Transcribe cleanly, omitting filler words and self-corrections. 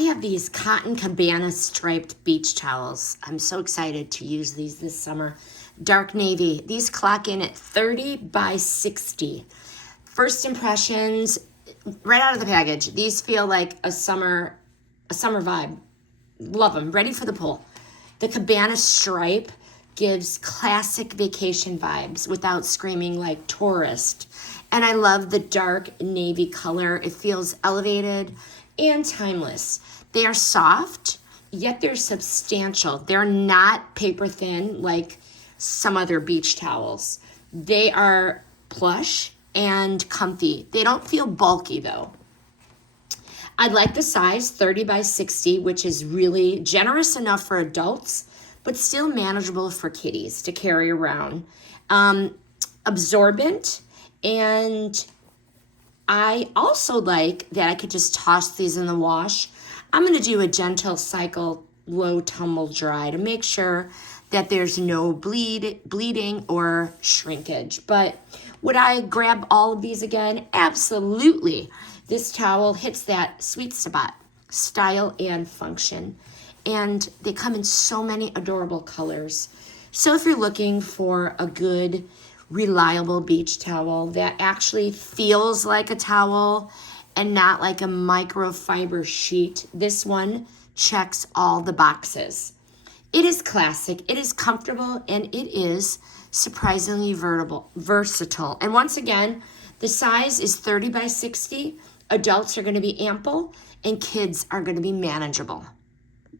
I have these cotton Cabana striped beach towels. I'm so excited to use these this summer. Dark navy. These clock in at 30 by 60. First impressions, right out of the package. These feel like a summer vibe. Love them. Ready for the pool. The Cabana stripe gives classic vacation vibes without screaming like tourist. And I love the dark navy color. It feels elevated and timeless. They are soft, yet they're substantial. They're not paper thin like some other beach towels. They are plush and comfy. They don't feel bulky though. I like the size 30 by 60, which is really generous enough for adults, but still manageable for kiddies to carry around. Absorbent, and I also like that I could just toss these in the wash. I'm going to do a gentle cycle, low tumble dry to make sure that there's no bleeding or shrinkage. But would I grab all of these again? Absolutely. This towel hits that sweet spot, style and function. And they come in so many adorable colors. So if you're looking for a good, reliable beach towel that actually feels like a towel and not like a microfiber sheet, this one checks all the boxes. It is classic, it is comfortable, and it is surprisingly versatile. And once again, the size is 30 by 60. Adults are going to be ample, and kids are going to be manageable.